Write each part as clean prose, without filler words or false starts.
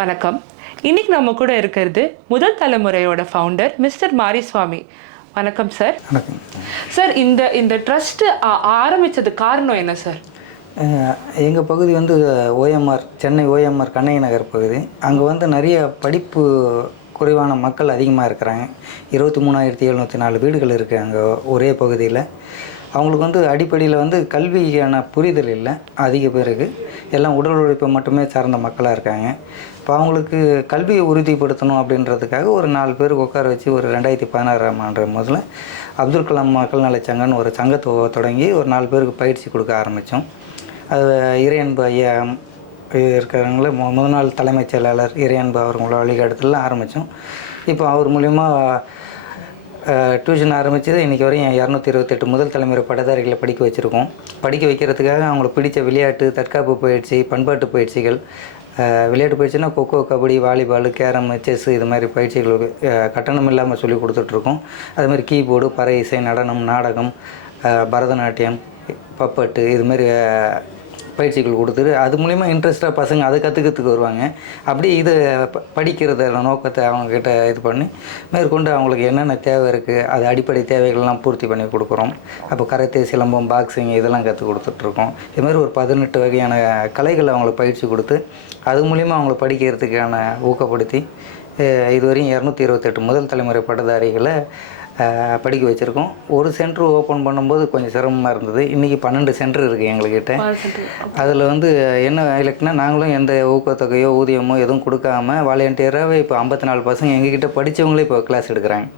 வணக்கம். இன்னைக்கு நம்ம கூட இருக்கிறது முதல் தலைமுறையோட ஃபவுண்டர் மிஸ்டர் மாரிசுவாமி. வணக்கம் சார். வணக்கம் சார். இந்த ட்ரஸ்ட் ஆரம்பிச்சது காரணம் என்ன சார்? எங்கள் பகுதி வந்து ஓஎம்ஆர், சென்னை ஓஎம்ஆர் கண்ணகி நகர் பகுதி. அங்கே வந்து நிறைய படிப்பு குறைவான மக்கள் அதிகமாக இருக்கிறாங்க. 23,704 வீடுகள் இருக்குது அங்கே ஒரே பகுதியில். அவங்களுக்கு வந்து அடிப்படையில் வந்து கல்விக்கான புரிதல் இல்லை அதிக பேருக்கு. எல்லாம் உடல் உழைப்பை மட்டுமே சார்ந்த மக்களாக இருக்காங்க. இப்போ அவங்களுக்கு கல்வியை உறுதிப்படுத்தணும் அப்படின்றதுக்காக ஒரு 4 பேருக்கு உட்கார வச்சு ஒரு 2016ஆம் ஆண்டு முதல்ல அப்துல் கலாம் மக்கள் நலச்சங்கன்னு ஒரு சங்கத்தை தொடங்கி ஒரு 4 பேருக்கு பயிற்சி கொடுக்க ஆரம்பித்தோம். அது இறையன்பு ஐயா இருக்கிறவங்கள முதல் நாள் தலைமைச் செயலாளர் இறையன்பு அவங்களோட வழிகாட்டுதல் ஆரம்பித்தோம். இப்போ அவர் மூலிமா டியூஷன் ஆரம்பித்தது இன்றைக்கி வரையும் 228 முதல் தலைமுறை பட்டதாரிகளை படிக்க வச்சுருக்கோம். படிக்க வைக்கிறதுக்காக அவங்களுக்கு பிடிச்ச விளையாட்டு, தற்காப்பு பயிற்சி, பண்பாட்டு பயிற்சிகள். விளையாட்டு பயிற்சினா kho kho, kabaddi, volleyball, carrom, chess இது மாதிரி பயிற்சிகள் கட்டணம் இல்லாமல் சொல்லி கொடுத்துட்ருக்கோம். அதுமாதிரி கீபோர்டு, பறை இசை, நடனம், நாடகம், பரதநாட்டியம், பப்பட்டு இதுமாரி பயிற்சிகள் கொடுத்துட்டு அது மூலிமா இன்ட்ரெஸ்ட்டாக பசங்க அதை கற்றுக்கிறதுக்கு வருவாங்க. அப்படி இது படிக்கிறத நோக்கத்தை அவங்கக்கிட்ட இது பண்ணி மேற்கொண்டு அவங்களுக்கு என்னென்ன தேவை இருக்குது அது அடிப்படை தேவைகள்லாம் பூர்த்தி பண்ணி கொடுக்குறோம். அப்போ கராத்தே, சிலம்பம், பாக்ஸிங் இதெல்லாம் கற்றுக் கொடுத்துட்ருக்கோம். இதுமாதிரி ஒரு 18 வகையான கலைகளை அவங்களுக்கு பயிற்சி கொடுத்து அது மூலிமா அவங்கள படிக்கிறதுக்கான ஊக்கப்படுத்தி இதுவரையும் 228 முதல் தலைமுறை பட்டதாரிகளை படிக்க வச்சுருக்கோம். ஒரு சென்ட்ரு ஓப்பன் பண்ணும்போது கொஞ்சம் சிரமமாக இருந்தது. இன்றைக்கி 12 சென்டர் இருக்குது எங்கள்கிட்ட. அதில் வந்து என்ன இலக்குனா, நாங்களும் எந்த ஊக்கத்தொகையோ ஊதியமோ எதுவும் கொடுக்காம வாலண்டியராகவே இப்போ 54 பசங்க எங்ககிட்ட படித்தவங்களே இப்போ கிளாஸ் எடுக்கிறாங்க.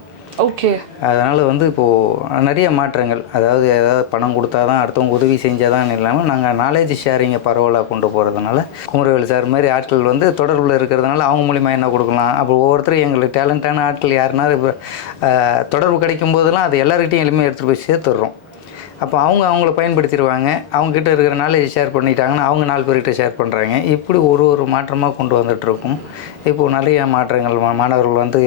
ஓகே. அதனால் வந்து இப்போது நிறைய மாற்றங்கள், அதாவது ஏதாவது பணம் கொடுத்தா தான் அடுத்தவங்க உதவி செஞ்சால் தான் இல்லாமல் நாங்கள் நாலேஜ் ஷேரிங்கை பரவலாக கொண்டு போகிறதுனால குமரவேல் சார் மாதிரி ஆட்கள் வந்து தொடர்பில் இருக்கிறதுனால அவங்க மூலிமா என்ன கொடுக்கலாம். அப்போ ஒவ்வொருத்தரும் எங்களுக்கு டேலண்டான ஆட்கள் யாருனாலும் இப்போ தொடர்பு கிடைக்கும் போதெல்லாம் அது எல்லாருக்கிட்டையும் எளிமையாக எடுத்துகிட்டு போய் சேர்த்துடுறோம். அப்போ அவங்கள பயன்படுத்திடுவாங்க. அவங்ககிட்ட இருக்கிற நாலேஜ் ஷேர் பண்ணிட்டாங்கன்னா அவங்க 4 பேர்கிட்ட ஷேர் பண்ணுறாங்க. இப்படி ஒரு மாற்றமாக கொண்டு வந்துட்டுருக்கோம். இப்போது நிறைய மாற்றங்கள். மாணவர்கள் வந்து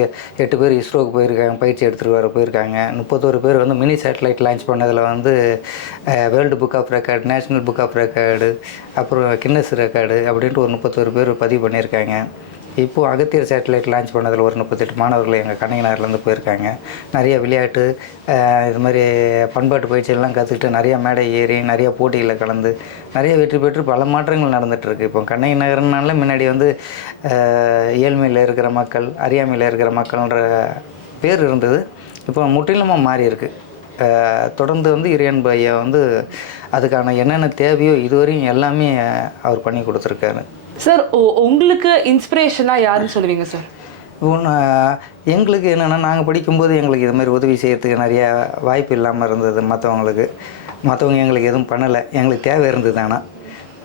8 பேர் இஸ்ரோவுக்கு போயிருக்காங்க, பயிற்சி எடுத்துகிட்டு வர போயிருக்காங்க. 31 பேர் வந்து மினி சேட்டலைட் லான்ச் பண்ணதில் வந்து world book of record, national book of record, அப்புறம் கின்னஸ் ரெக்கார்டு அப்படின்ட்டு ஒரு 31 பேர் பதிவு பண்ணியிருக்காங்க. இப்போது அகத்தியர் சேட்டலைட் லான்ச் பண்ணதில் ஒரு 38 மாணவர்கள் எங்கள் கண்ணகி நகர்லேருந்து போயிருக்காங்க. நிறைய விளையாட்டு இது மாதிரி பண்பாட்டு பயிற்சியெல்லாம் கற்றுக்கிட்டு நிறைய மேடை ஏறி நிறைய போட்டிகளில் கலந்து நிறைய வெற்றி பெற்று பல மாற்றங்கள் நடந்துகிட்ருக்கு. இப்போ கண்ணகி நகர்னால முன்னாடி வந்து ஏழ்மையில் இருக்கிற மக்கள், அறியாமையில் இருக்கிற மக்கள்ன்ற பேர் இருந்தது. இப்போ முற்றிலுமாக மாறி இருக்குது. தொடர்ந்து வந்து இறையன்பு ஐயா வந்து அதுக்கான என்னென்ன தேவையோ இதுவரையும் எல்லாமே அவர் பண்ணி கொடுத்துருக்காரு. சார், உங்களுக்கு இன்ஸ்பிரேஷனாக யாருன்னு சொல்லுவீங்க சார்? எங்களுக்கு என்னென்னா, நாங்கள் படிக்கும்போது எங்களுக்கு இதுமாதிரி உதவி செய்கிறதுக்கு நிறையா வாய்ப்பு இல்லாமல் இருந்தது. மற்றவங்க எங்களுக்கு எதுவும் பண்ணலை. எங்களுக்கு தேவை இருந்தது. ஆனால்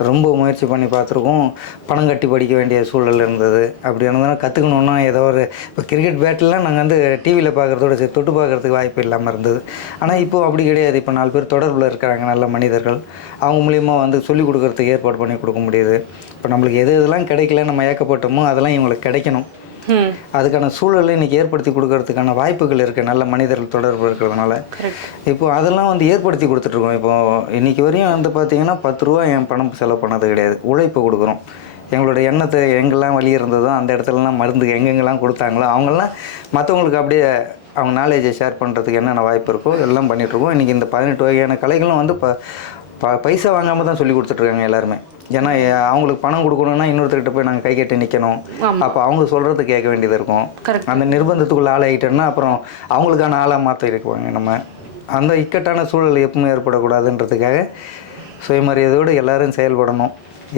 ரொம்ப முயற்சி பண்ணி பார்த்துருக்கோம். பணம் கட்டி படிக்க வேண்டிய சூழல் இருந்தது. அப்படி இருந்ததுன்னா கற்றுக்கணுன்னா ஏதோ ஒரு இப்போ கிரிக்கெட் பேட்டெலாம் நாங்கள் வந்து டிவியில் பார்க்குறதோட சரி தொட்டு பார்க்குறதுக்கு வாய்ப்பு இல்லாமல் இருந்தது. ஆனால் இப்போது அப்படி கிடையாது. இப்போ 4 பேர் தொடர்பில் இருக்கிறாங்க, நல்ல மனிதர்கள். அவங்க மூலிமா வந்து சொல்லிக் கொடுக்குறதுக்கு ஏற்பாடு பண்ணி கொடுக்க முடியுது. இப்போ நம்மளுக்கு எதெல்லாம் கிடைக்கல நம்ம ஏக்கப்பட்டோமோ அதெல்லாம் இவங்களுக்கு கிடைக்கணும். அதுக்கான சூழலை இன்றைக்கி ஏற்படுத்தி கொடுக்கறதுக்கான வாய்ப்புகள் இருக்குது, நல்ல மனிதர்கள் தொடர்பு இருக்கிறதுனால. இப்போது அதெல்லாம் வந்து ஏற்படுத்தி கொடுத்துட்ருக்கோம். இப்போது இன்றைக்கி வரையும் வந்து பார்த்திங்கன்னா 10 ரூபா என் பணம் செலவு பண்ணது கிடையாது. உழைப்பு கொடுக்குறோம். எங்களோட எண்ணத்தை எங்கெல்லாம் வழி இருந்ததோ அந்த இடத்துலலாம் மருந்து எங்கெங்கெல்லாம் கொடுத்தாங்களோ அவங்கெல்லாம் மற்றவங்களுக்கு அப்படியே அவங்க நாலேஜை ஷேர் பண்ணுறதுக்கு என்னென்ன வாய்ப்பு இருக்கோ எல்லாம் பண்ணிகிட்ருக்கோம். இன்றைக்கி இந்த 18 வகையான கலைகளும் வந்து பைசா வாங்காமல் தான் சொல்லி கொடுத்துட்ருக்காங்க எல்லாருமே. ஏன்னா அவங்களுக்கு பணம் கொடுக்கணுன்னா இன்னொருத்தர்கிட்ட போய் நாங்கள் கை கட்டி நிற்கணும். அப்போ அவங்க சொல்கிறது கேட்க வேண்டியது இருக்கும். அந்த நிர்பந்தத்துக்குள்ளே ஆளாகிட்டோன்னா அப்புறம் அவங்களுக்கான ஆளாக மாற்ற இருக்குவாங்க. நம்ம அந்த இக்கட்டான சூழல் எப்பவுமே ஏற்படக்கூடாதுன்றதுக்காக சுயமரியாதையோடு எல்லோரும் செயல்படணும்.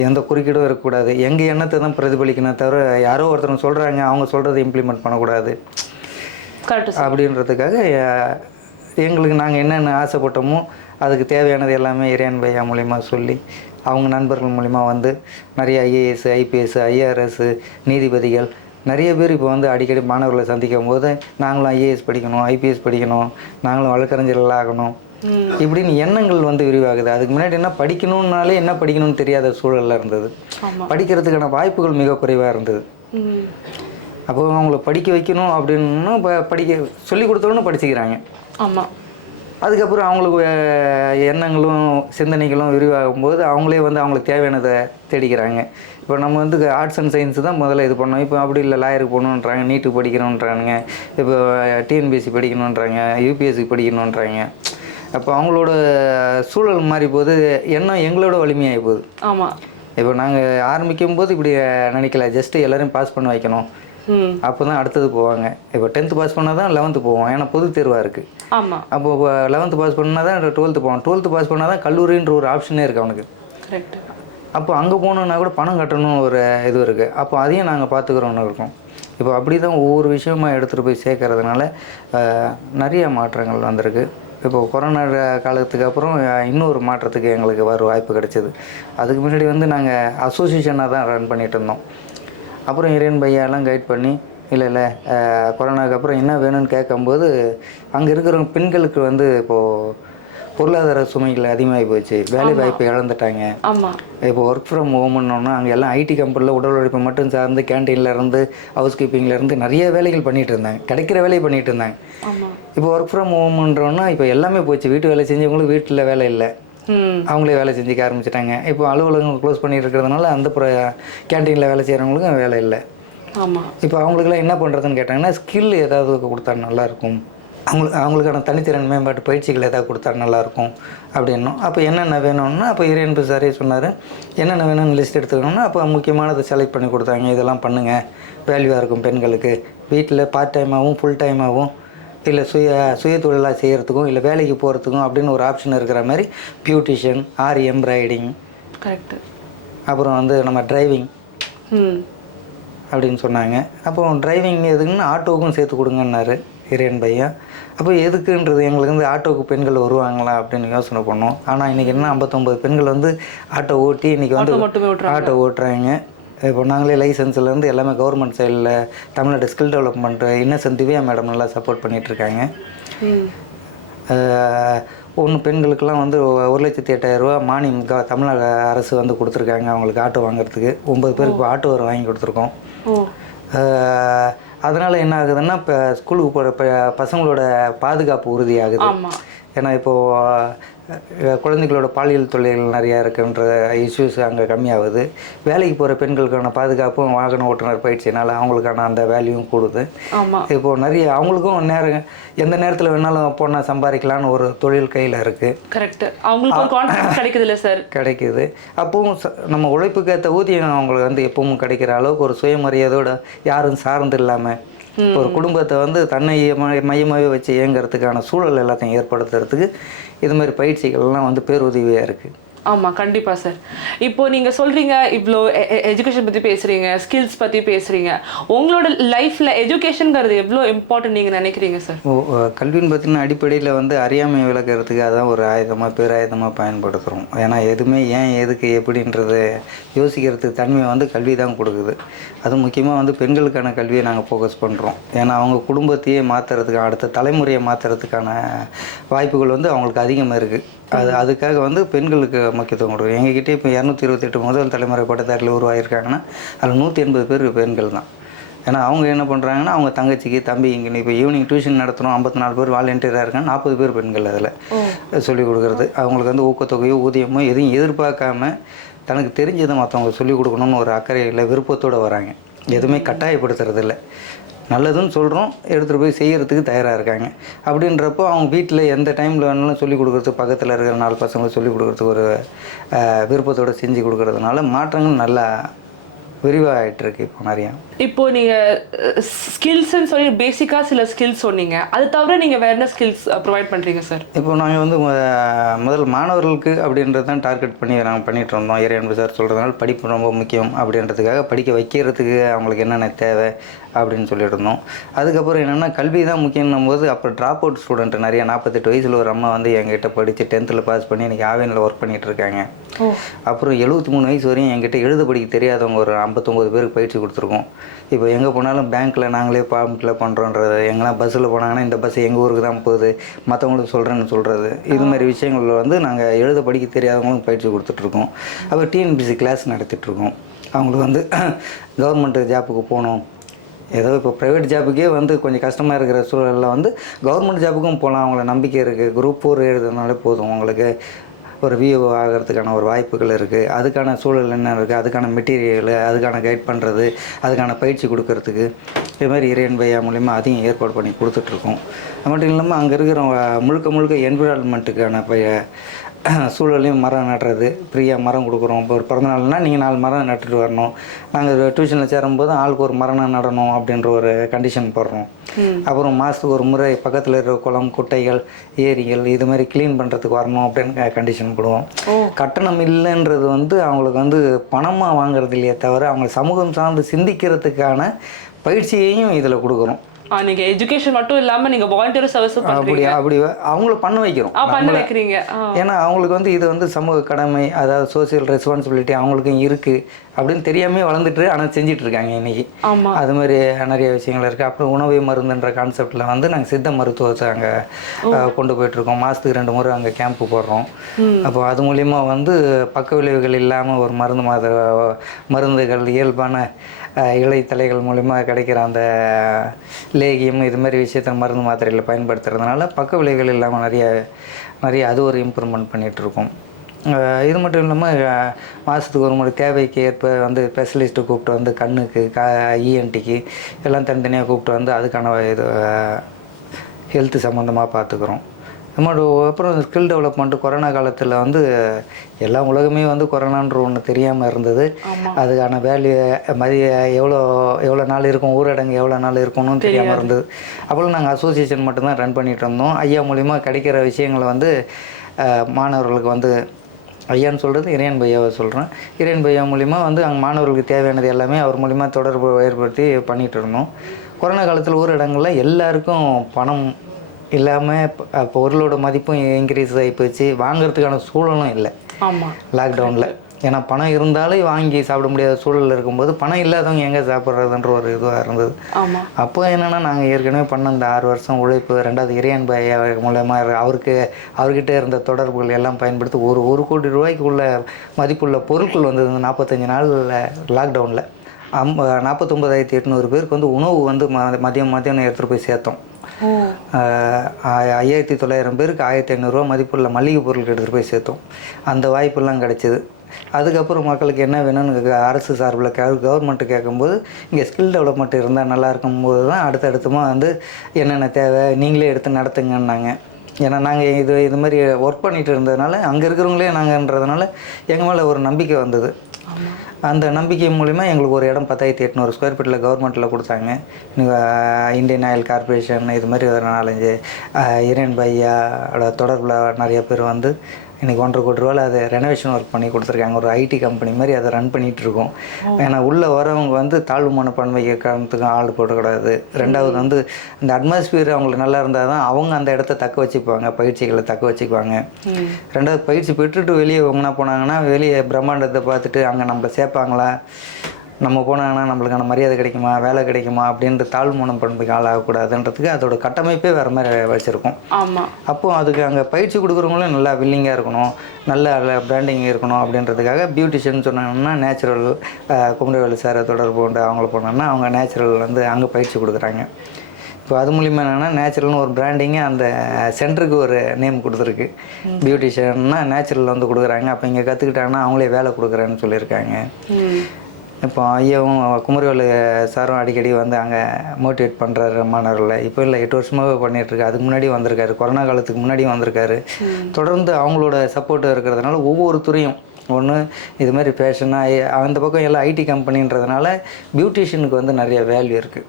எந்த குறுக்கீடும் இருக்கக்கூடாது. எங்கள் எண்ணத்தை தான் பிரதிபலிக்கணும் தவிர யாரோ ஒருத்தர் சொல்கிறாங்க அவங்க சொல்கிறத இம்ப்ளிமெண்ட் பண்ணக்கூடாது அப்படின்றதுக்காக எங்களுக்கு நாங்கள் என்னென்ன ஆசைப்பட்டோமோ அதுக்கு தேவையானது எல்லாமே இறையன்பு ஐயா மூலிமா சொல்லி அவங்க நண்பர்கள் மூலிமா வந்து நிறைய ஐஏஎஸ், ஐபிஎஸ், ஐஆர்எஸ், நீதிபதிகள் நிறைய பேர் இப்போ வந்து அடிக்கடி மாணவர்களை சந்திக்கும் போது நாங்களும் ஐஏஎஸ் படிக்கணும், ஐபிஎஸ் படிக்கணும், நாங்களும் வழக்கறிஞர்கள் ஆகணும் இப்படின்னு எண்ணங்கள் வந்து விரிவாகுது. அதுக்கு முன்னாடி என்ன படிக்கணும்னாலே என்ன படிக்கணும்னு தெரியாத சூழலில் இருந்தது. படிக்கிறதுக்கான வாய்ப்புகள் மிக குறைவாக இருந்தது. அப்போ அவங்கள படிக்க வைக்கணும் அப்படின்னு இப்போ சொல்லிக் கொடுத்தோன்னு படிச்சுக்கிறாங்க. ஆமாம். அதுக்கப்புறம் அவங்களுக்கு எண்ணங்களும் சிந்தனைகளும் விரிவாகும்போது அவங்களே வந்து அவங்களுக்கு தேவையானதை தேடிக்கிறாங்க. இப்போ நம்ம வந்து ஆர்ட்ஸ் அண்ட் சயின்ஸ் தான் முதல்ல இது பண்ணோம். இப்போ அப்படி இல்லை, லாயருக்கு போகணுன்றாங்க, நீட்டுக்கு படிக்கணுன்றானுங்க, இப்போ டிஎன்பிஎஸ்சி படிக்கணுன்றாங்க, யூபிஎஸ்சி படிக்கணுன்றாங்க. அப்போ அவங்களோட சூழல் மாறி போகுது, எண்ணம் எங்களோட வலிமையாகி போகுது. ஆமாம். இப்போ நாங்கள் ஆரம்பிக்கும் போது இப்படி நினைக்கல, ஜஸ்ட்டு எல்லோரையும் பாஸ் பண்ண வைக்கணும், அப்போ தான் அடுத்தது போவாங்க. இப்போ 10th பாஸ் பண்ணால் தான் 11th போவோம், ஏன்னா பொது தேர்வாக இருக்குது. ஆமாம். அப்போ 11th பாஸ் பண்ணால் தான் 12th போவான். 12th பாஸ் பண்ணால் தான் கல்லூரின்ற ஒரு ஆப்ஷனே இருக்குது அவனுக்கு. கரெக்ட். அப்போ அங்கே போகணுன்னா கூட பணம் கட்டணும் ஒரு இது இருக்குது. அப்போ அதையும் நாங்கள் பார்த்துக்குறோன்னு இருக்கோம். இப்போ அப்படி தான் ஒவ்வொரு விஷயமா எடுத்துகிட்டு போய் சேர்க்கறதுனால நிறைய மாற்றங்கள் வந்திருக்கு. இப்போது கொரோனா காலத்துக்கு அப்புறம் இன்னொரு மாற்றத்துக்கு எங்களுக்கு வாய்ப்பு கிடைச்சிது. அதுக்கு முன்னாடி வந்து நாங்கள் அசோசியேஷனாக தான் ரன் பண்ணிகிட்டு இருந்தோம். அப்புறம் இறையன் பையாலாம் கைட் பண்ணி இல்லை கொரோனாவுக்கு அப்புறம் என்ன வேணும்னு கேட்கும்போது அங்கே இருக்கிற பெண்களுக்கு வந்து இப்போது பொருளாதார சுமைகள் அதிகமாகி போச்சு, வேலை வாய்ப்பை இழந்துட்டாங்க. ஆமாம். இப்போ ஒர்க் ஃப்ரம் ஹோம்னோன்னா அங்கே எல்லாம் ஐடி கம்பெனியில் உடல் உழைப்பு மட்டும் சார்ந்து கேன்டீன்லேருந்து ஹவுஸ் கீப்பிங்லேருந்து நிறைய வேலைகள் பண்ணிகிட்டு இருந்தாங்க, கிடைக்கிற வேலையை பண்ணிகிட்டு இருந்தாங்க. இப்போ ஒர்க் ஃப்ரம் ஹோம்ன்றோன்னா இப்போ எல்லாமே போச்சு. வீட்டு வேலை செஞ்சவங்களும் வீட்டில் வேலை இல்லை, அவங்களே வேலை செஞ்சுக்க ஆரம்பிச்சிட்டாங்க. இப்போ அலுவலகங்கள் க்ளோஸ் பண்ணிட்டு இருக்கிறதுனால அந்த கேன்டீனில் வேலை செய்கிறவங்களுக்கும் வேலை இல்லை. ஆமாம். இப்போ அவங்களுக்குலாம் என்ன பண்ணுறதுன்னு கேட்டாங்கன்னா, ஸ்கில் ஏதாவது கொடுத்தா நல்லாயிருக்கும், அவங்களுக்கான தனித்திறன் மேம்பாட்டு பயிற்சிகள் ஏதாவது கொடுத்தா நல்லாயிருக்கும் அப்படின்னும். அப்போ என்னென்ன வேணும்னா அப்போ இறையன்பு சாரே சொன்னார், என்னென்ன வேணும்னு லிஸ்ட் எடுத்துக்கணும்னா அப்போ முக்கியமானதை செலக்ட் பண்ணி கொடுத்தாங்க. இதெல்லாம் பண்ணுங்கள், வேல்யூவாக இருக்கும் பெண்களுக்கு, வீட்டில் பார்ட் டைமாகவும் ஃபுல் டைமாகவும் இல்லை சுய தொழிலாக செய்கிறதுக்கும் இல்லை வேலைக்கு போகிறதுக்கும் அப்படின்னு ஒரு ஆப்ஷன் இருக்கிற மாதிரி பியூட்டிஷியன், ஆரி எம்ப்ராய்டிங், கரெக்டு, அப்புறம் வந்து நம்ம டிரைவிங் அப்படின்னு சொன்னாங்க. அப்போ டிரைவிங் எதுக்குன்னு ஆட்டோவுக்கும் சேர்த்து கொடுங்கன்னாரு இறையன் பையன். அப்போ எதுக்குன்றது எங்களுக்கு வந்து ஆட்டோவுக்கு பெண்கள் வருவாங்களா அப்படின்னு யோசனை பண்ணோம். ஆனால் இன்றைக்கி என்ன 59 பெண்கள் வந்து ஆட்டோ ஓட்டி இன்றைக்கி வந்து ஆட்டோ ஓட்டுறாங்க. இப்போ நாங்களே லைசன்ஸ்லேருந்து எல்லாமே கவர்மெண்ட் சைடில் Tamil Nadu skill development Innocent Divya madam நல்லா சப்போர்ட் பண்ணிகிட்ருக்காங்க. ஒன்று பெண்களுக்கெல்லாம் வந்து 1,08,000 மானியம் தமிழ்நாடு அரசு வந்து கொடுத்துருக்காங்க அவங்களுக்கு ஆட்டோ வாங்குறதுக்கு. 9 பேருக்கு இப்போ ஆட்டோ வர வாங்கி கொடுத்துருக்கோம். அதனால் என்ன ஆகுதுன்னா இப்போ ஸ்கூலுக்கு போகிற பசங்களோட பாதுகாப்பு உறுதியாகுது. ஏன்னா இப்போது குழந்தைகளோட பாலியல் தொல்லைகள் நிறையா இருக்குன்ற இஷ்யூஸ் அங்கே கம்மியாகுது. வேலைக்கு போகிற பெண்களுக்கான பாதுகாப்பும் வாகன ஓட்டுநர் பயிற்சினால் அவங்களுக்கான அந்த வேல்யூவும் கூடுது. இப்போது நிறைய அவங்களுக்கும் எந்த நேரத்தில் வேணாலும் போனால் சம்பாதிக்கலான்னு ஒரு தொழில் கையில் இருக்குது. கரெக்ட், அவங்களுக்கு கான்ஃபிடன்ஸ் கிடைக்குதுல்ல சார்? கிடைக்குது. அப்பவும் நம்ம உழைப்புக்கு ஏற்ற ஊதியம் அவங்களுக்கு வந்து எப்பவும் கிடைக்கிற அளவுக்கு ஒரு சுயமரியாதையோட யாரும் சார்ந்து இல்லாமல் ஒரு குடும்பத்தை வந்து தன்னை மையமாகவே வச்சு இயங்கிறதுக்கான சூழல் எல்லாத்தையும் ஏற்படுத்துறதுக்கு இது மாதிரி பயிற்சிகள்லாம் வந்து பேருதவியாக இருக்குது. ஆமாம், கண்டிப்பாக சார். இப்போது நீங்கள் சொல்கிறீங்க இவ்வளோ எஜுகேஷன் பற்றி பேசுகிறீங்க, ஸ்கில்ஸ் பற்றி பேசுகிறீங்க. உங்களோட லைஃப்பில் எஜுகேஷனுங்கிறது எவ்வளோ இம்பார்ட்டன்ட் நீங்கள் நினைக்கிறீங்க சார்? கல்வின்னு பார்த்தீங்கன்னா அடிப்படையில் வந்து அறியாமை விளக்கிறதுக்கு அதான் ஒரு ஆயுதமாக பேராயுதமாக பயன்படுத்துகிறோம். ஏன்னா எதுவுமே ஏன் எதுக்கு எப்படின்றது யோசிக்கிறதுக்கு தன்மையை வந்து கல்வி தான் கொடுக்குது. அது முக்கியமாக வந்து பெண்களுக்கான கல்வியை நாங்கள் ஃபோக்கஸ் பண்ணுறோம். ஏன்னா அவங்க குடும்பத்தையே மாற்றுறதுக்கு, அடுத்த தலைமுறையை மாற்றுறதுக்கான வாய்ப்புகள் வந்து அவங்களுக்கு அதிகமாக இருக்குது. அதுக்காக வந்து பெண்களுக்கு முக்கியத்துவம் கொடுக்குறோம். எங்ககிட்ட இப்போ 228 முதல் தலைமுறை பட்டதாரிகள் உருவாகியிருக்காங்கன்னா அதில் 180 பேர் பெண்கள் தான். ஏன்னா அவங்க என்ன பண்ணுறாங்கன்னா அவங்க தங்கச்சிக்கு தம்பிங்க இப்போ ஈவினிங் டியூஷன் நடத்துகிறோம், 54 பேர் வாலண்டியராக இருக்காங்க, 40 பேர் பெண்கள் அதில் சொல்லிக் கொடுக்குறது. அவங்களுக்கு வந்து ஊக்கத்தொகையோ ஊதியமோ எதையும் எதிர்பார்க்காம தனக்கு தெரிஞ்சதை மற்றவங்களுக்கு சொல்லிக் கொடுக்கணும்னு ஒரு அக்கறையில் விருப்பத்தோடு வராங்க. எதுவுமே கட்டாயப்படுத்துறது இல்லை, நல்லதுன்னு சொல்கிறோம், எடுத்துகிட்டு போய் செய்கிறதுக்கு தயாராக இருக்காங்க. அப்படின்றப்போ அவங்க வீட்டில் எந்த டைமில் வேணாலும் சொல்லிக் கொடுக்குறதுக்கு, பக்கத்தில் இருக்கிற 4 பசங்களுக்கு சொல்லிக் கொடுக்குறதுக்கு ஒரு விருப்பத்தோடு செஞ்சு கொடுக்குறதுனால மாற்றங்கள் நல்லா விரிவாகிட்டுருக்கு இப்போ நிறையா. இப்போது நீங்கள் ஸ்கில்ஸ்ன்னு சொல்லி பேசிக்காக சில ஸ்கில்ஸ் சொன்னீங்க, அது தவிர நீங்கள் வேறு என்ன ஸ்கில்ஸ் ப்ரொவைட் பண்ணுறீங்க சார்? இப்போ நாங்கள் வந்து முதல் மாணவர்களுக்கு அப்படின்றது தான் டார்கெட் பண்ணி நாங்கள் பண்ணிகிட்டு இருந்தோம். இறையன்பு சார் சொல்கிறதுனால படிப்பு ரொம்ப முக்கியம் அப்படின்றதுக்காக படிக்க வைக்கிறதுக்கு அவங்களுக்கு என்னென்ன தேவை அப்படின்னு சொல்லிட்டு இருந்தோம். அதுக்கப்புறம் என்னென்னா கல்வி தான் முக்கியன்னும் போது அப்புறம் ட்ராப் அவுட் ஸ்டூடெண்ட் நிறைய 48 வயசில் ஒரு அம்மா வந்து என்கிட்ட படித்து 10th பாஸ் பண்ணி இன்றைக்கி ஆவினில் ஒர்க் பண்ணிகிட்டு இருக்காங்க. அப்புறம் 73 வயசு வரையும் என்கிட்ட எழுத படிக்க தெரியாதவங்க ஒரு 59 பேருக்கு பயிற்சி கொடுத்துருக்கோம். இப்போ எங்கே போனாலும் பேங்க்கில் நாங்களே ஃபார்ம் ஃபில்அப் பண்ணுறோன்றது, எங்கெல்லாம் பஸ்ஸில் போனாங்கன்னா இந்த பஸ் எங்கள் ஊருக்கு தான் போகுது, மற்றவங்களுக்கு சொல்கிறேன்னு சொல்கிறது, இது மாதிரி விஷயங்களில் வந்து நாங்கள் எழுத படிக்க தெரியாதவங்களும் பயிற்சி கொடுத்துட்ருக்கோம். அப்புறம் டிஎன்பிஎஸ்சி கிளாஸ் நடத்திட்டுருக்கோம். அவங்களுக்கு வந்து கவர்மெண்ட் ஜாப்புக்கு போகணும், ஏதோ இப்போ ப்ரைவேட் ஜாபுக்கே வந்து கொஞ்சம் கஷ்டமாக இருக்கிற சூழலில் வந்து கவர்மெண்ட் ஜாபுக்கும் போகலாம், அவங்கள நம்பிக்கை இருக்குது. குரூப் 4 எழுதுனாலே போதும், உங்களுக்கு ஒரு விஓ ஆகிறதுக்கான ஒரு வாய்ப்புகள் இருக்குது. அதுக்கான சூழல் என்ன இருக்குது, அதுக்கான மெட்டீரியலு, அதுக்கான கைட் பண்ணுறது, அதுக்கான பயிற்சி கொடுக்கறதுக்கு இது மாதிரி இறையன் பையா மூலிமா அதையும் ஏற்பாடு பண்ணி கொடுத்துட்ருக்கோம். அது மட்டும் இல்லாமல் அங்கே இருக்கிற முழுக்க முழுக்க என்விரான்மெண்ட்டுக்கான சூழலையும் மரம் நடுறது, ஃப்ரீயாக மரம் கொடுக்குறோம். இப்போ ஒரு பிறந்தநாள்னால் நீங்கள் 4 மரம் நட்டுட்டு வரணும். நாங்கள் டியூஷனில் சேரும்போது ஆளுக்கு ஒரு மரம் நடணும் அப்படின்ற ஒரு கண்டிஷன் போடுறோம். அப்புறம் மாதத்துக்கு ஒரு முறை பக்கத்தில் இருக்கிற குளம், குட்டைகள், ஏரிகள் இது மாதிரி க்ளீன் பண்ணுறதுக்கு வரணும் அப்படின்னு கண்டிஷன் போடுவோம். கட்டணம் இல்லைன்றது வந்து அவங்களுக்கு வந்து பணமாக வாங்குறது இல்லையே தவிர அவங்க சமூகம் சார்ந்து சிந்திக்கிறதுக்கான பயிற்சியையும் இதில் கொடுக்குறோம். நீங்க எஜுகேஷன் மட்டும் இல்லாம நீங்க வாலண்டியர் சர்வீஸ் பண்றீங்க. அப்படி அவங்கள பண்ண வைக்கிறோம். ஏன்னா அவங்களுக்கு வந்து இது வந்து சமூக கடமை, அதாவது சோசியல் ரெஸ்பான்சிபிலிட்டி அவங்களுக்கும் இருக்கு அப்படின்னு தெரியாமே வளர்ந்துட்டு ஆனால் செஞ்சுட்டு இருக்காங்க இன்னைக்கு. அது மாதிரி நிறைய விஷயங்கள் இருக்குது. அப்புறம் உணவே மருந்துன்ற கான்செப்டில் வந்து நாங்கள் சித்த மருத்துவத்தை அங்கே கொண்டு போயிட்டுருக்கோம். மாதத்துக்கு 2 முறை அங்கே கேம்ப்பு போடுறோம். அப்போ அது மூலிமா வந்து பக்க விளைவுகள் இல்லாமல் ஒரு மருந்துகள் இயல்பான இலைத்தலைகள் மூலிமா கிடைக்கிற அந்த லேகியம் இது மாதிரி விஷயத்த மருந்து மாத்திரையில் பயன்படுத்துறதுனால பக்க விளைவுகள் இல்லாமல் நிறைய அது ஒரு இம்ப்ரூவ்மெண்ட் பண்ணிகிட்ருக்கோம். இது மட்டும் இல்லாமல் மாதத்துக்கு ஒரு முறை தேவைக்கு ஏற்ப வந்து ஸ்பெஷலிஸ்ட்டு கூப்பிட்டு வந்து கண்ணுக்கு இஎன்டிக்கு எல்லாம் தனித்தனியாக கூப்பிட்டு வந்து அதுக்கான இது ஹெல்த்து சம்மந்தமாக பார்த்துக்குறோம். அப்புறம் ஸ்கில் டெவலப்மெண்ட்டு கொரோனா காலத்தில் வந்து எல்லா உலகமே வந்து கொரோனான்ற ஒன்று தெரியாமல் இருந்தது. அதுக்கான வேல்யூ எவ்வளோ நாள் இருக்கும், ஊரடங்கு எவ்வளோ நாள் இருக்கணும்னு தெரியாமல் இருந்தது. அப்போல்லாம் நாங்கள் அசோசியேஷன் மட்டும்தான் ரன் பண்ணிகிட்டு இருந்தோம். ஐயா மூலிமா கிடைக்கிற விஷயங்களை வந்து மாணவர்களுக்கு வந்து ஐயான்னு சொல்கிறது இறையன் பையாவை சொல்கிறேன். இறையன் பையா மூலிமா வந்து அங்கே மாணவர்களுக்கு தேவையானது எல்லாமே அவர் மூலிமா தொடர்பு ஏற்படுத்தி பண்ணிகிட்டு இருந்தோம். கொரோனா காலத்தில் ஊரடங்கில் எல்லாருக்கும் பணம் இல்லாமல் இப்போ பொருளோட மதிப்பும் இன்க்ரீஸ் ஆகி போச்சு, வாங்கிறதுக்கான சூழலும் இல்லை லாக்டவுனில். ஏன்னா பணம் இருந்தாலும் வாங்கி சாப்பிட முடியாத சூழலில் இருக்கும்போது பணம் இல்லாதவங்க எங்கே சாப்பிட்றதுன்ற ஒரு இதுவாக இருந்தது. அப்போ என்னென்னா நாங்கள் ஏற்கனவே பண்ண இந்த 6 வருஷம் உழைப்பு, 2வது இறையன் பையா மூலமாக அவர்கிட்ட இருந்த தொடர்புகள் எல்லாம் பயன்படுத்தி ஒரு கோடி ரூபாய்க்கு உள்ள மதிப்புள்ள பொருட்கள் வந்தது. இந்த 45 நாளில் லாக்டவுனில் 49,800 பேருக்கு வந்து உணவு வந்து மதியம் எடுத்துகிட்டு போய் சேர்த்தோம். 5,900 பேருக்கு 1,500 ரூபா மதிப்புள்ள மளிகை பொருளுக்கு எடுத்துகிட்டு போய் சேர்த்தோம். அந்த வாய்ப்பெல்லாம் கிடச்சிது. அதுக்கப்புறம் மக்களுக்கு என்ன வேணும்னு அரசு சார்பில் கவர்மெண்ட்டு கேட்கும்போது இங்கே ஸ்கில் டெவலப்மெண்ட் இருந்தால் நல்லா இருக்கும்போது தான் அடுத்தடுத்துமாக வந்து என்னென்ன தேவை நீங்களே எடுத்து நடத்துங்கன்னாங்க. ஏன்னா நாங்கள் இது மாதிரி ஒர்க் பண்ணிகிட்டு இருந்ததுனால அங்கே இருக்கிறவங்களே நாங்கன்றதுனால எங்கள் மேலே ஒரு நம்பிக்கை வந்தது. அந்த நம்பிக்கை மூலிமா எங்களுக்கு ஒரு இடம் 10,800 ஸ்கொயர் ஃபீட்டில் கவர்மெண்ட்டில் கொடுத்தாங்க. இந்தியன் ஆயில் கார்பரேஷன் இது மாதிரி ஒரு 4-5 இறையன் பையாவோட தொடர்பில் நிறைய பேர் வந்து இன்றைக்கி 1.5 கோடி ரூபாயில் அதை ரெனோவேஷன் ஒர்க் பண்ணி கொடுத்துருக்காங்க. ஒரு ஐடி கம்பெனி மாதிரி அதை ரன் பண்ணிகிட்ருக்கோம். ஏன்னா உள்ளே வரவங்க வந்து தாழ்வு மனப்பான்மை காரணத்துக்கு ஆள் போடக்கூடாது. 2வது வந்து இந்த அட்மாஸ்பியர் அவங்களுக்கு நல்லா இருந்தால் தான் அவங்க அந்த இடத்த தக்க வச்சுக்குவாங்க, பயிற்சிகளை தக்க வச்சுக்குவாங்க. 2வது பயிற்சி பெற்றுட்டு வெளியே ஒன்றா போனாங்கன்னா வெளியே பிரம்மாண்டத்தை பார்த்துட்டு அங்கே நம்மளை சேர்ப்பாங்களா, நம்ம போனாங்கன்னா நம்மளுக்கான மரியாதை கிடைக்குமா, வேலை கிடைக்குமா அப்படின்ற தாழ்வு மனப்பான்மைக்கு ஆளாகக்கூடாதுன்றதுக்கு அதோட கட்டமைப்பே வேறு மாதிரி வச்சுருக்கோம். அப்போது அதுக்கு அங்கே பயிற்சி கொடுக்குறவங்களும் நல்லா வில்லிங்காக இருக்கணும், நல்ல பிராண்டிங் இருக்கணும் அப்படின்றதுக்காக பியூட்டிஷியன் சொன்னாங்கன்னா நேச்சுரல் குமரவேலு சாரை தொடர்பு கொண்டு அவங்கள போனோன்னா அவங்க நேச்சுரல் வந்து அங்கே பயிற்சி கொடுக்குறாங்க. இப்போ அது மூலிமா என்னென்னா நேச்சுரல்னு ஒரு பிராண்டிங்கு அந்த சென்டருக்கு ஒரு நேம் கொடுத்துருக்கு. பியூட்டிஷியன்னா நேச்சுரல் வந்து கொடுக்குறாங்க. அப்போ இங்கே கற்றுக்கிட்டாங்கன்னா அவங்களே வேலை கொடுக்குறேன்னு சொல்லியிருக்காங்க. இப்போ ஐயாவும் குமரவேலு சாரும் அடிக்கடி வந்து அங்கே மோட்டிவேட் பண்ணுறாரு மாணவர்களை. இப்போ இல்லை 8 வருஷமாகவே பண்ணிகிட்ருக்கு. அதுக்கு முன்னாடி வந்திருக்காரு, கொரோனா காலத்துக்கு முன்னாடியும் வந்திருக்காரு. தொடர்ந்து அவங்களோட சப்போர்ட் இருக்கிறதுனால ஒவ்வொரு துறையும் ஒன்று இது மாதிரி ஃபேஷனாக அந்த பக்கம் எல்லாம் ஐடி கம்பெனின்றதுனால பியூட்டிஷியனுக்கு வந்து நிறைய வேல்யூ இருக்குது.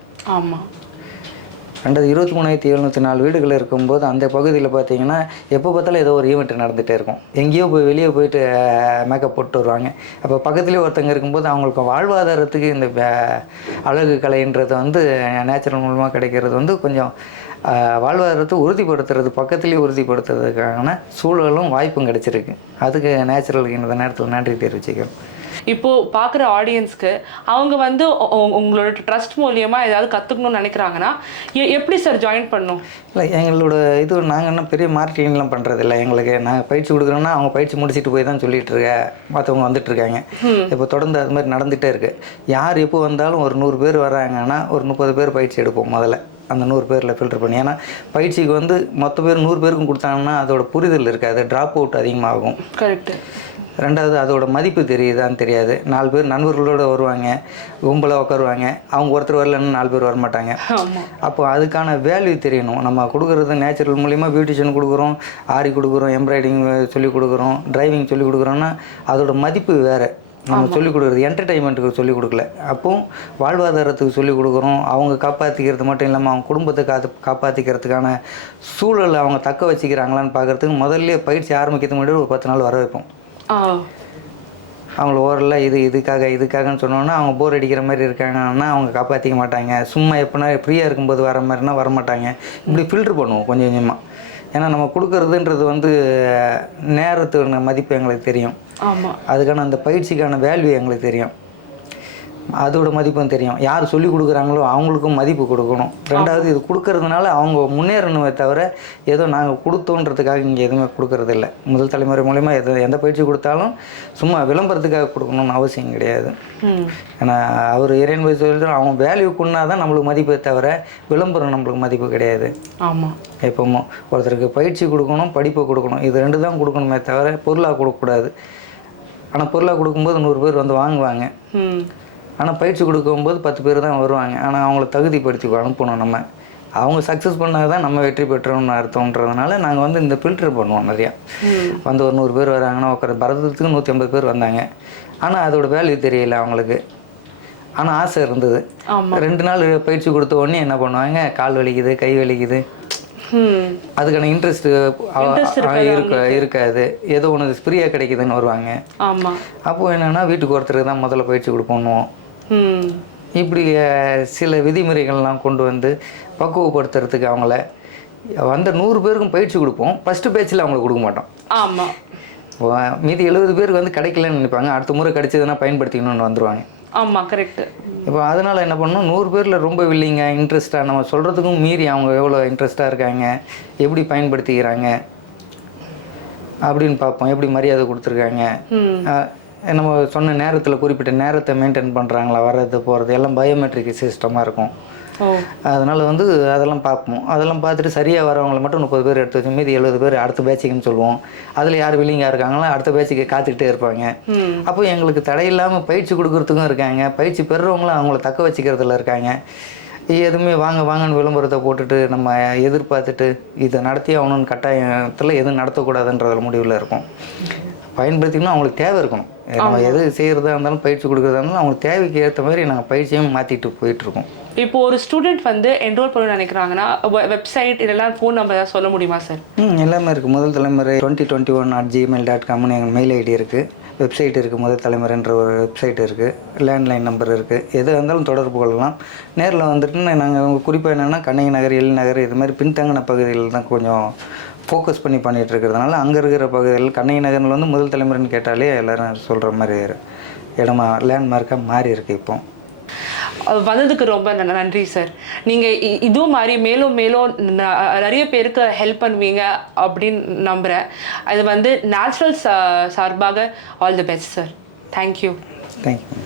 23,704 வீடுகள் இருக்கும்போது அந்த பகுதியில் பார்த்தீங்கன்னா எப்போ பார்த்தாலும் ஏதோ ஒரு ஈவெண்ட் நடந்துகிட்டே இருக்கும். எங்கேயோ வெளியே போயிட்டு மேக்கப் போட்டு வருவாங்க. அப்போ பக்கத்துலேயே ஒருத்தங்க இருக்கும்போது அவங்களுக்கு வாழ்வாதாரத்துக்கு இந்த அழகு கலைன்றது வந்து நேச்சுரல் மூலமாக கிடைக்கிறது வந்து கொஞ்சம் வாழ்வாதாரத்தை உறுதிப்படுத்துறது, பக்கத்துலேயே உறுதிப்படுத்துறதுக்கான சூழலும் வாய்ப்பும் கிடச்சிருக்கு. அதுக்கு நேச்சுரலுக்கு இந்த நேரத்தில் நன்றி தெரிவிச்சுக்கிறோம். இப்போது பார்க்குற ஆடியன்ஸ்க்கு அவங்க வந்து உங்களோட ட்ரஸ்ட் மூலியமாக ஏதாவது கற்றுக்கணும்னு நினைக்கிறாங்கன்னா எப்படி சார் ஜாயின் பண்ணணும்? இல்லை எங்களோட இது நாங்கள் என்ன பெரிய மார்க்கெட்டிங்லாம் பண்ணுறதில்ல. எங்களுக்கு நாங்கள் பயிற்சி கொடுக்குறோன்னா அவங்க பயிற்சி முடிச்சுட்டு போய் தான் சொல்லிகிட்டு இருக்க மற்றவங்க வந்துட்டுருக்காங்க. இப்போ தொடர்ந்து அது மாதிரி நடந்துகிட்டே இருக்குது. யார் எப்போ வந்தாலும் ஒரு 100 பேர் வர்றாங்கன்னா ஒரு 30 பேர் பயிற்சி எடுப்போம் முதல்ல. அந்த 100 பேரில் ஃபில்டர் பண்ணி, ஏன்னா பயிற்சிக்கு வந்து மொத்த பேர் 100 பேருக்கும் கொடுத்தாங்கன்னா அதோட புரிதல் இருக்காது, ட்ராப் அவுட் அதிகமாகும். கரெக்டு. ரெண்டாவது அதோட மதிப்பு தெரியுதான்னு தெரியாது. 4 பேர் நண்பர்களோடு வருவாங்க, கும்பலாக உட்காருவாங்க, அவங்க ஒருத்தர் வரலன்னு 4 பேர் வரமாட்டாங்க. அப்போ அதுக்கான வேல்யூ தெரியணும். நம்ம கொடுக்குறது நேச்சுரல் மூலிமா பியூட்டிஷியன் கொடுக்குறோம், ஆரி கொடுக்குறோம், எம்ப்ராய்டிங் சொல்லிக் கொடுக்குறோம், டிரைவிங் சொல்லிக் கொடுக்குறோன்னா அதோட மதிப்பு வேறு. நம்ம சொல்லிக் கொடுக்குறது என்டர்டெயின்மெண்ட்டுக்கு சொல்லிக் கொடுக்கல, அப்போது வாழ்வாதாரத்துக்கு சொல்லிக் கொடுக்குறோம். அவங்க காப்பாற்றிக்கிறது மட்டும் இல்லாமல் அவங்க குடும்பத்தை காப்பாற்றிக்கிறதுக்கான சூழலை அவங்க தக்க வச்சுக்கிறாங்களான்னு பார்க்குறதுக்கு முதல்ல பயிற்சி ஆரம்பிக்கிறதுக்கு முன்னாடி ஒரு 10 நாள் வர வைப்போம். அவங்கள ஓரளவு இதுக்காகன்னு சொன்னோன்னா அவங்க போர் அடிக்கிற மாதிரி இருக்காங்கன்னா அவங்க காப்பாற்றிக்க மாட்டாங்க. சும்மா எப்போனா ஃப்ரீயாக இருக்கும்போது வர மாதிரினா வரமாட்டாங்க. இப்படி ஃபில்ட்ரு பண்ணுவோம் கொஞ்சம் கொஞ்சமாக. ஏன்னா நம்ம கொடுக்குறதுன்றது வந்து நேரத்தோட மதிப்பு எங்களுக்கு தெரியும். ஆமாம். அதுக்கான அந்த பயிற்சிக்கான வேல்யூ எங்களுக்கு தெரியும், அதோட மதிப்பும் தெரியும். யார் சொல்லி கொடுக்குறாங்களோ அவங்களுக்கும் மதிப்பு கொடுக்கணும். ரெண்டாவது இது கொடுக்கறதுனால அவங்க முன்னேறணுமே தவிர ஏதோ நாங்கள் கொடுத்தோன்றதுக்காக இங்கே எதுவுமே கொடுக்கறது இல்லை. முதல் தலைமுறை மூலிமா எந்த பயிற்சி கொடுத்தாலும் சும்மா விளம்பரத்துக்காக கொடுக்கணும்னு அவசியம் கிடையாது. ஏன்னா அவர் இறைவன் போய் சொல்லிட்டு அவங்க வேல்யூ கொண்டா தான் நம்மளுக்கு மதிப்பே தவிர விளம்பரம் நம்மளுக்கு மதிப்பு கிடையாது. ஆமாம். எப்போமோ ஒருத்தருக்கு பயிற்சி கொடுக்கணும், படிப்பை கொடுக்கணும், இது 2 தான் கொடுக்கணுமே தவிர பொருளாக கொடுக்கக்கூடாது. ஆனால் பொருளாக கொடுக்கும்போது 100 பேர் வந்து வாங்குவாங்க. ஆனால் பயிற்சி கொடுக்கும்போது 10 பேர் தான் வருவாங்க. ஆனால் அவங்கள தகுதிப்படுத்தி அனுப்பணும். நம்ம அவங்க சக்ஸஸ் பண்ணால் தான் நம்ம வெற்றி பெற்றோம்னு அர்த்தம்ன்றதுனால நாங்கள் வந்து இந்த ஃபில்டர் பண்ணுவோம் நிறையா. வந்து ஒரு 100 பேர் வராங்கன்னா உட்கார பரதத்துக்கு 150 பேர் வந்தாங்க. ஆனால் அதோட வேல்யூ தெரியல அவங்களுக்கு. ஆனால் ஆசை இருந்தது. 2 நாள் பயிற்சி கொடுத்த உடனே என்ன பண்ணுவாங்க, கால் வலிக்குது, கை வலிக்குது, அதுக்கான இன்ட்ரெஸ்ட் இருக்காது. ஏதோ ஒன்று ஃப்ரீயாக கிடைக்குதுன்னு வருவாங்க. அப்போது என்னென்னா வீட்டுக்கு ஒருத்தருக்கு தான் முதல்ல பயிற்சி கொடுப்போம். இப்படி சில விதிமுறைகள்லாம் கொண்டு வந்து பக்குவப்படுத்துறதுக்கு அவங்கள வந்த 100 பேருக்கும் பயிற்சி கொடுப்போம். ஃபஸ்ட்டு பேச்சில் அவங்களுக்கு கொடுக்க மாட்டோம். ஆமாம். மீதி 70 பேருக்கு வந்து கிடைக்கலன்னு நினைப்பாங்க. அடுத்த முறை கிடைச்சதுன்னா பயன்படுத்திக்கணும்னு வந்துடுவாங்க. ஆமாம், கரெக்டு. இப்போ அதனால் என்ன பண்ணணும், 100 பேரில் ரொம்ப வில்லிங்க இன்ட்ரெஸ்ட்டாக நம்ம சொல்கிறதுக்கும் மீறி அவங்க எவ்வளோ இன்ட்ரெஸ்ட்டாக இருக்காங்க, எப்படி பயன்படுத்திக்கிறாங்க அப்படின்னு பார்ப்போம். எப்படி மரியாதை கொடுத்துருக்காங்க, நம்ம சொன்ன நேரத்தில் குறிப்பிட்ட நேரத்தை மெயின்டைன் பண்ணுறாங்களா, வர்றது போகிறது எல்லாம் பயோமெட்ரிக் சிஸ்டமாக இருக்கும். அதனால் வந்து அதெல்லாம் பார்ப்போம். அதெல்லாம் பார்த்துட்டு சரியாக வரவங்களை மட்டும் 30 பேர் எடுத்து வச்சு மீதி 70 பேர் அடுத்த பேட்சுக்குன்னு சொல்லுவோம். அதில் யார் வில்லிங்காக இருக்காங்களோ அடுத்த பேட்சுக்கு காத்துக்கிட்டே இருப்பாங்க. அப்போ எங்களுக்கு தடையில்லாமல் பயிற்சி கொடுக்குறதுக்கும் இருக்காங்க, பயிற்சி பெறுறவங்களும் அவங்கள தக்க வச்சுக்கிறதுல இருக்காங்க. எதுவுமே வாங்கன்னு விளம்பரத்தை போட்டுட்டு நம்ம எதிர்பார்த்துட்டு இதை நடத்தி ஆகணும்னு கட்டாயத்தில் எதுவும் நடத்தக்கூடாதுன்றதில் முடிவில் இருக்கும். பயன்படுத்திக்கணும், அவங்களுக்கு தேவை இருக்கணும். நம்ம எது செய்கிறதா இருந்தாலும் பயிற்சி கொடுக்குறதா இருந்தாலும் அவங்களுக்கு தேவைக்கு ஏற்ற மாதிரி நாங்கள் பயிற்சியும் மாற்றிட்டு போயிட்டுருக்கோம். இப்போ ஒரு ஸ்டூடெண்ட் வந்து என்ரோல் பண்ண நினைக்கிறாங்கன்னா வெப்சைட் இதெல்லாம் ஃபோன் நம்பர் ஏதாவது சொல்ல முடியுமா சார்? எல்லாமே இருக்குது. முதல் தலைமுறை 2021@gmail.com எங்கள் மெயில் ஐடி இருக்குது. வெப்சைட் இருக்குது, முதல் தலைமுறைன்ற ஒரு வெப்சைட் இருக்குது, லேண்ட்லைன் நம்பர் இருக்குது. எது இருந்தாலும் தொடர்பு கொள்ளலாம். நேரில் வந்துட்டு நாங்கள் குறிப்பாக என்னென்னா கண்ணகி நகர், எழில் நகர் இது மாதிரி பின்தங்கின பகுதிகளில் தான் கொஞ்சம் ஃபோக்கஸ் பண்ணிகிட்டு இருக்கிறதுனால அங்கே இருக்கிற பகுதிகள் கண்ணகி நகரில் வந்து முதல் தலைமுறைன்னு கேட்டாலே எல்லோரும் சொல்கிற மாதிரி இடமா லேண்ட்மார்க்காக மாறி இருக்குது. இப்போ வந்ததுக்கு ரொம்ப நன்றி சார். நீங்கள் இதுவும் மாதிரி மேலும் நிறைய பேருக்கு ஹெல்ப் பண்ணுவீங்க அப்படின்னு நம்புகிறேன். அது வந்து நேச்சுரல் சார்பாக all the best sir. Thank you. Thank you.